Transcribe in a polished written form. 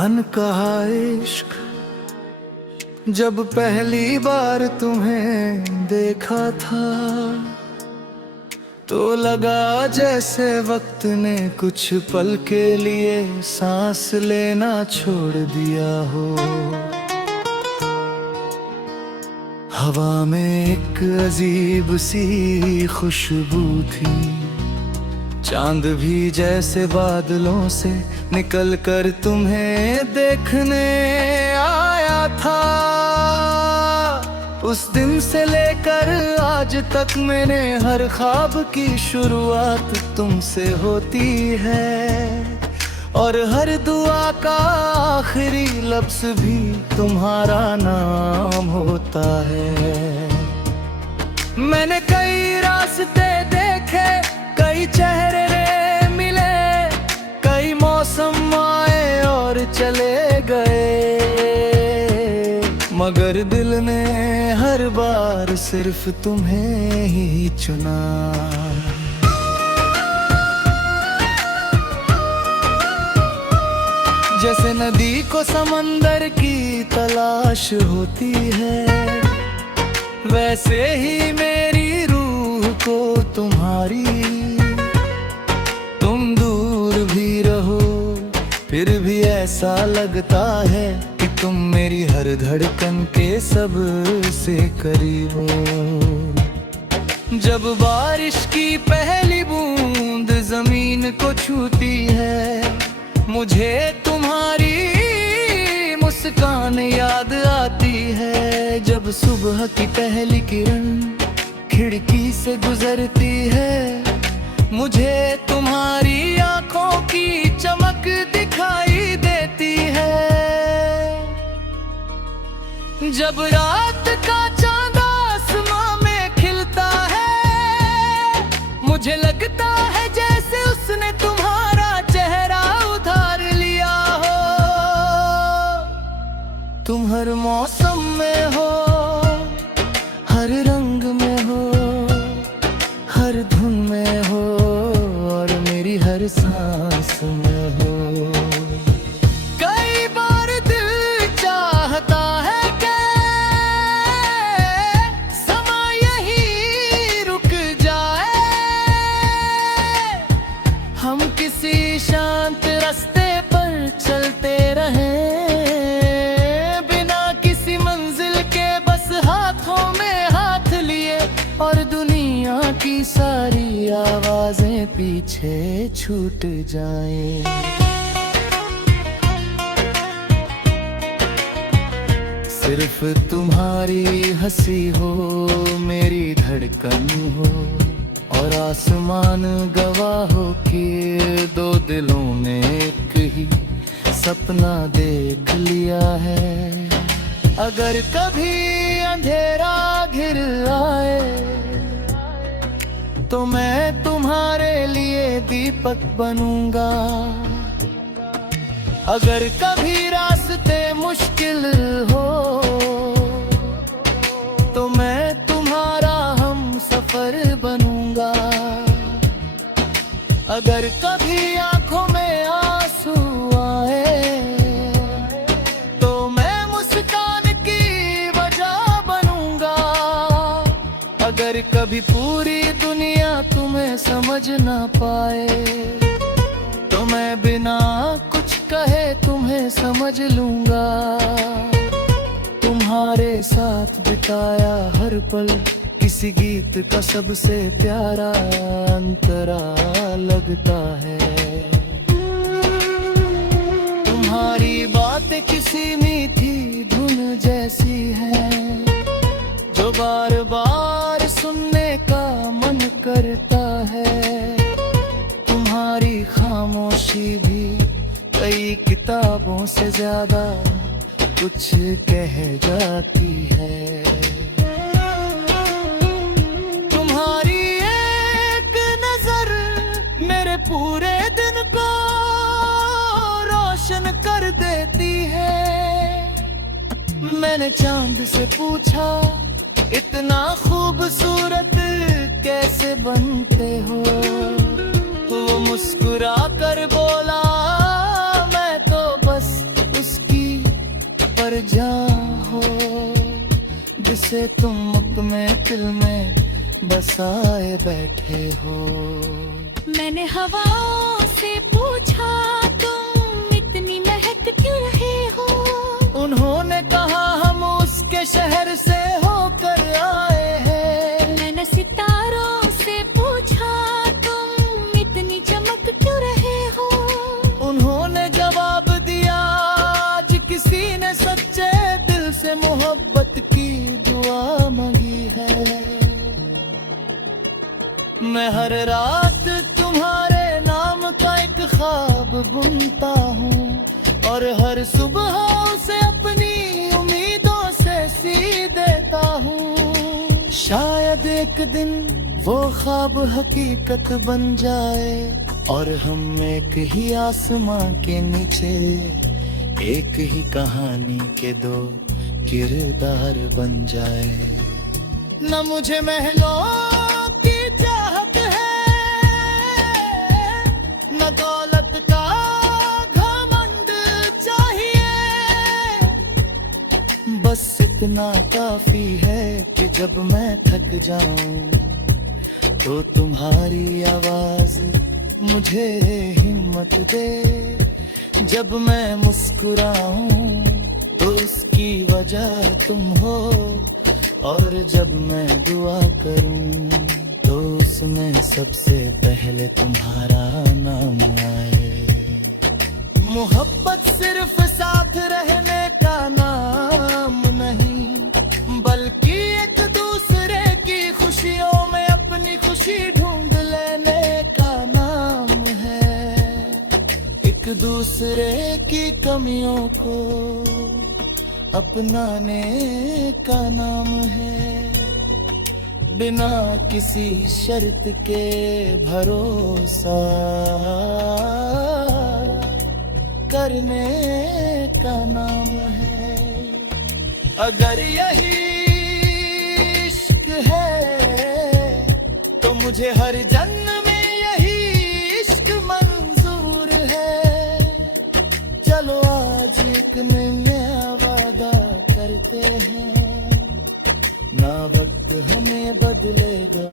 अनकहा इश्क जब पहली बार तुम्हें देखा था तो लगा जैसे वक्त ने कुछ पल के लिए सांस लेना छोड़ दिया हो। हवा में एक अजीब सी खुशबू थी, चांद भी जैसे बादलों से निकल कर तुम्हें देखने आया था। उस दिन से लेकर आज तक मैंने हर ख्वाब की शुरुआत तुमसे होती है और हर दुआ का आखिरी लफ्ज़ भी तुम्हारा नाम होता है। मैंने कई रास्ते देखे, कई चेहरे मिले, कई मौसम आए और चले गए, मगर दिल ने हर बार सिर्फ तुम्हें ही चुना। जैसे नदी को समंदर की तलाश होती है, वैसे ही मेरी रूह को तुम्हारी। तुम दूर भी रहो फिर भी ऐसा लगता है कि तुम मेरी हर धड़कन के सबसे करीब हो। जब बारिश की पहली बूंद जमीन को छूती है, मुझे तुम्हारी मुस्कान याद आती है। जब सुबह की पहली किरण खिड़की से गुजरती है, मुझे तुम्हारी आंखों की चमक दिखाई देती है। जब रात का चांद आसमां में खिलता है, मुझे लगता है जैसे उसने तुम्हारा चेहरा उधार लिया हो। तुम हर मौसम में हो, हर रंग में हो, हर धुन में हो और मेरी हर सांस में हो। कई बार दिल चाहता है कि समय यहीं रुक जाए, हम किसी शांत रास्ते पर चलते रहें, बिना किसी मंजिल के बस हाथों में हाथ लिए और दुनिया की सारी आवाजें पीछे छूट जाएं। सिर्फ तुम्हारी हंसी हो मेरी धड़कन हो और आसमान गवाह हो कि दो दिलों ने एक ही सपना देख लिया है। अगर कभी अंधेरा घिर आए तो मैं तुम्हारे लिए दीपक बनूंगा। अगर कभी रास्ते मुश्किल हो तो मैं तुम्हारा हम सफर बनूंगा। अगर कभी आंखों में आंसू आए तो मैं मुस्कान की वजह बनूंगा। अगर कभी पूरी दुनिया तुम्हें समझ ना पाए तो मैं बिना कुछ कहे तुम्हें समझ लूंगा। तुम्हारे साथ बिताया हर पल किसी गीत का सबसे प्यारा अंतरा लगता है। तुम्हारी बातें किसी मीठी धुन जैसी हैं जो बार बार सुनने का मन करता है। तुम्हारी खामोशी भी कई किताबों से ज्यादा कुछ कह जाती है। तुम्हारी एक नजर मेरे पूरे दिन को रोशन कर देती है। मैंने चांद से पूछा इतना खूबसूरत कैसे बनते हो, वो मुस्कुरा कर बोला मैं तो बस तुम अपने दिल में बसाए बैठे हो। मैंने हवाओं से पूछा तुम इतनी महक क्यों रहे हो। उन्होंने कहा हम उसके शहर से होकर आए हैं। मैंने सितारों से पूछा तुम इतनी चमक क्यों रहे हो। उन्होंने जवाब दिया आज किसी ने सच्चे दिल से मोहब्बत की दुआ मांगी है। मैं हर रात तुम्हारे नाम का एक ख्वाब बुनता हूँ और हर सुबह उसे अपनी उम्मीदों से सी देता हूँ। शायद एक दिन वो ख्वाब हकीकत बन जाए और हम एक ही आसमां के नीचे एक ही कहानी के दो किरदार बन जाए। न मुझे महलों की चाहत है न दौलत का घमंड चाहिए। बस इतना काफी है कि जब मैं थक जाऊं तो तुम्हारी आवाज मुझे हिम्मत दे। जब मैं मुस्कुराऊं तो उसकी वजह तुम हो और जब मैं दुआ करूं तो उसमें सबसे पहले तुम्हारा नाम आए। मोहब्बत सिर्फ साथ रहने का नाम नहीं बल्कि एक दूसरे की खुशियों में अपनी खुशी ढूंढ लेने का नाम है। एक दूसरे की कमियों को अपनाने का नाम है। बिना किसी शर्त के भरोसा करने का नाम है। अगर यही इश्क है तो मुझे हर जन्म में यही इश्क मंजूर है। चलो आज एक नया वादा करते हैं ना वक्त हमें बदलेगा।